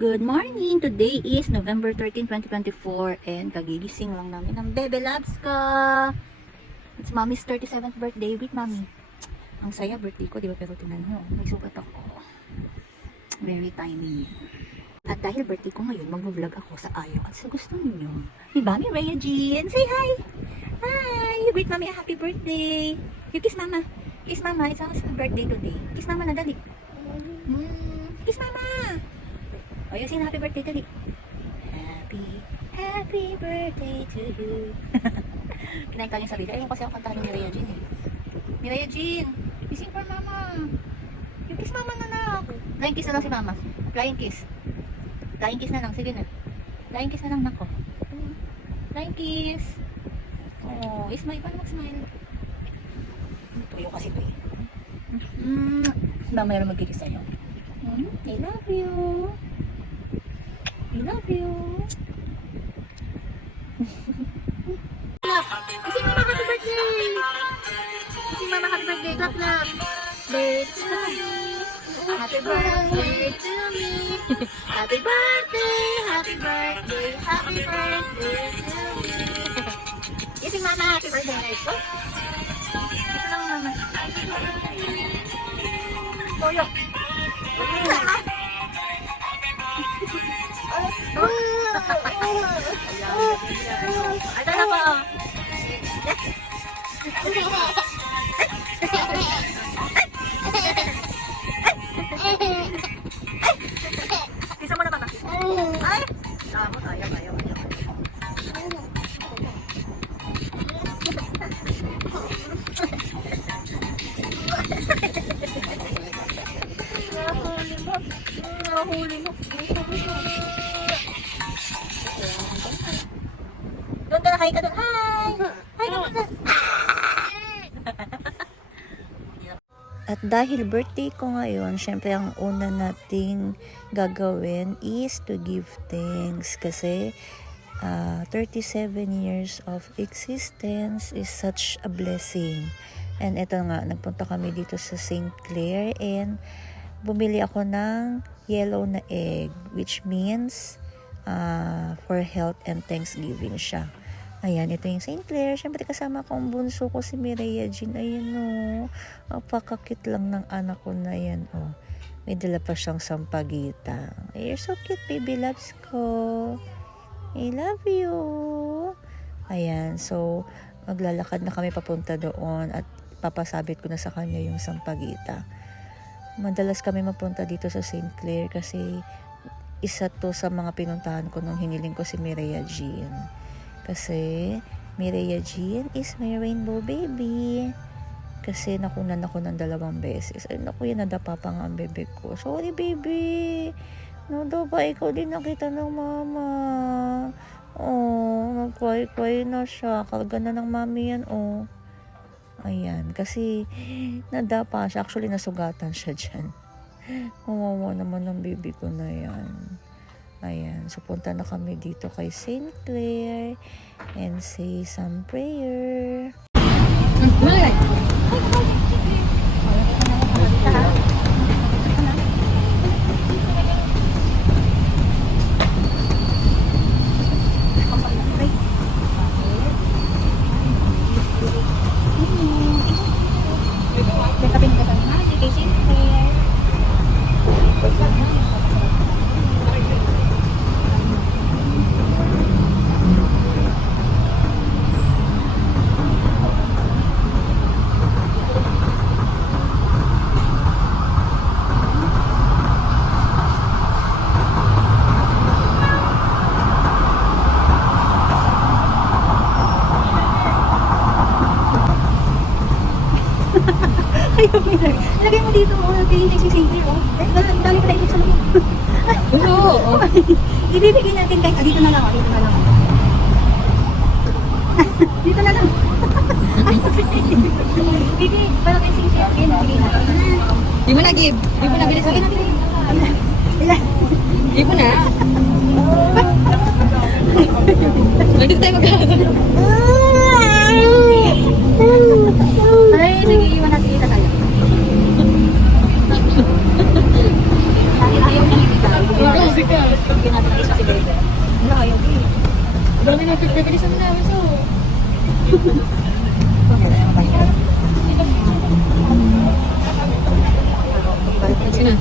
Good morning! Today is November 13, 2024 and kagigising lang namin ng Bebe Labs ko. It's Mommy's 37th birthday with Mommy. Ang saya birthday ko, di ba? Pero tinan mo, may sugat ako. Very tiny. At dahil birthday ko ngayon, mag-vlog ako sa ayaw at sa gusto ninyo. Ni Mommy Rhea Jean. Say hi! Hi! You greet Mommy a happy birthday. You kiss Mama. Kiss Mama. It's Mama's birthday today. Kiss Mama na dali. Kiss Mama! Oh, you sing happy birthday to me. Happy birthday to you. Kinanta niya sarili. Ayaw kasi ako kantahan ni Rhea Jean eh. Rhea Jean, you sing for Mama. You kiss Mama na lang. Flying kiss na lang si Mama. Flying kiss. Flying kiss na lang. Sige na. Flying kiss na lang nako. Flying kiss. Oh, smile. Paano mag-smile? Tuyo kasi ito eh. Mamaya na mag-kiss sa'yo. I love you. I love you. Kasi Mama happy birthday. Kasi Mama happy birthday. Clap clap. Birthday to me. Happy birthday to me. Happy birthday. Happy birthday. Happy birthday to me. Kasi Mama happy birthday. Right ko? Ito lang Mama. Toyo. Ada apa? Bisa mana Mama? Ay, kamu ayaw. Nahuli mo. Doon ka na, hi ka doon. Hi! Hi ka doon. At dahil birthday ko ngayon, syempre ang una nating gagawin is to give thanks. Kasi 37 years of existence is such a blessing. And ito nga, nagpunta kami dito sa St. Clair and bumili ako ng yellow na egg, which means for health and Thanksgiving siya. Ayan, ito yung St. Clair. Siyempre kasama ko ang bunso ko si Rhea Jean. Ayan o. Napakakit lang ng anak ko na yan o. May dala pa siyang sampagita. You're so cute, baby loves ko. I love you. Ayan, so maglalakad na kami papunta doon at papasabit ko na sa kanya yung sampagita. Madalas kami mapunta dito sa St. Clair kasi isa to sa mga pinuntahan ko nung hiniling ko si Rhea Jean. Kasi Rhea Jean is my rainbow baby. Kasi nakunan ako ng 2 beses. Ay naku, yan nadapa pa nga ang bebe ko. Sorry baby. No daw ba ikaw din nakita ng mama? Oh, nag-cry na siya. Karga na ng mami yan oh. Ayan, kasi nadapa siya. Actually, nasugatan siya dyan. Mawawa naman ng baby ko na yan. Ayan, so punta na kami dito kay St. Clair and say some prayer. Lagay mo dito, pili si St. Clair, dali pala ito sa loob. Oo. Ibibigay natin kahit, dito na lang. Dito na lang. Bibi, para kay St. Clair, bibigay natin. Di mo na give. Di mo na bilis. Di mo na. Nandito tayo magkakaroon. Ay, sige, iwan natin kita tayo. Dahil ayaw niya ibigay. Bigyan natin ng isa si Bebe. Wala, ayaw eh. Dami na pagpipilisan na namin, so. Sige na.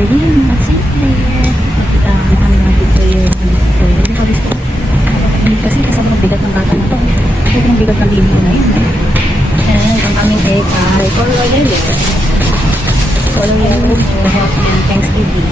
Ready yung simple. Kami mga dito yung hindi ko gusto. Kasi kasama bigat ng bata na to. Ito yung bigat ng libo na yun. And ang aming egg ay color yellow. Color yellow for and Thanksgiving.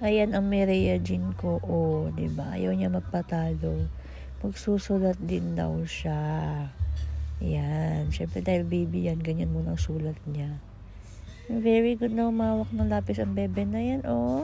Ayan ang Mireya Jean ko. Oh, diba? Ayaw niya magpatalo. Magsusulat din daw siya. Yan. Siyempre dahil baby yan, ganyan muna ang sulat niya. Very good na umawak ng lapis ang bebe na yan, oh.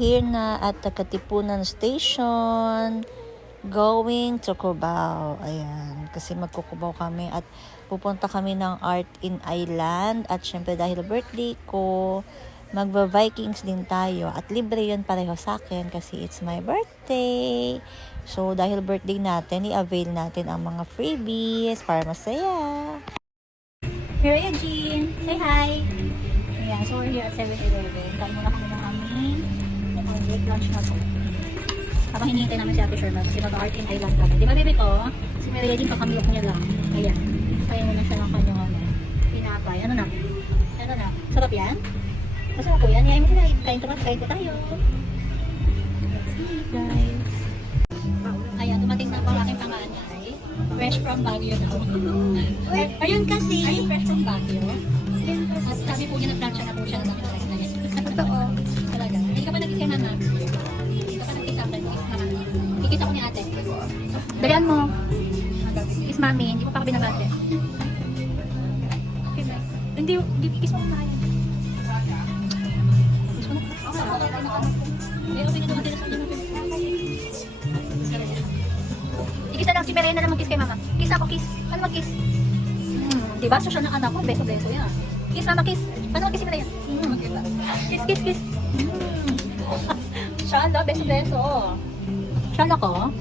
Here na at the Katipunan Station, going to Cubao. Ayan, kasi magkukubaw kami at pupunta kami ng Art in Island. At syempre dahil birthday ko, magba-Vikings din tayo. At libre yun pareho sa akin kasi it's my birthday. So dahil birthday natin, i-avail natin ang mga freebies para masaya. Here are Jean. Say hi. Ayan, so we're here at 7-Eleven. Kain muna kami ng aming break lunch na po. Habang hinihintay namin si Ate Sherman kasi mag-Art in Island kami. Di ba, baby ko? Si Maria din kakamilok niya lang. Ayan. Kaya muna siya ng kanyang pinapay. Ano na? Ano na? Sarap yan? Masarap po yan. Yayin mo sila. Kain po tayo. Let's see, guys. Ayan, dumating na po ang aking panganay. Fresh from Baguio daw. Ayun kasi. Ayun, fresh from Baguio. At sabi po niya na plancha na po siya na bakit talaga. Totoo. Talaga. Hindi ka pa nag-kiss kay mama. Hindi ka pa nag-kiss sa akin. Kiss mama. Kikis ako ni ate. Dalian mo. Kiss mami. Hindi ko pa ako binabate. Hindi kiss mo kumain. Kiss mo na. Pero pinagawa din sa akin. Ikis na lang si Merena na mag-kiss kay mama. Kiss ako, kiss. Ano mag-kiss? Diba? So siya ng anak ko, beso-beso yan. Kiss mama, kiss. Paano mag-kiss si Merena? Kiss, kiss, kiss. Siya, beso-beso. Siya, ako.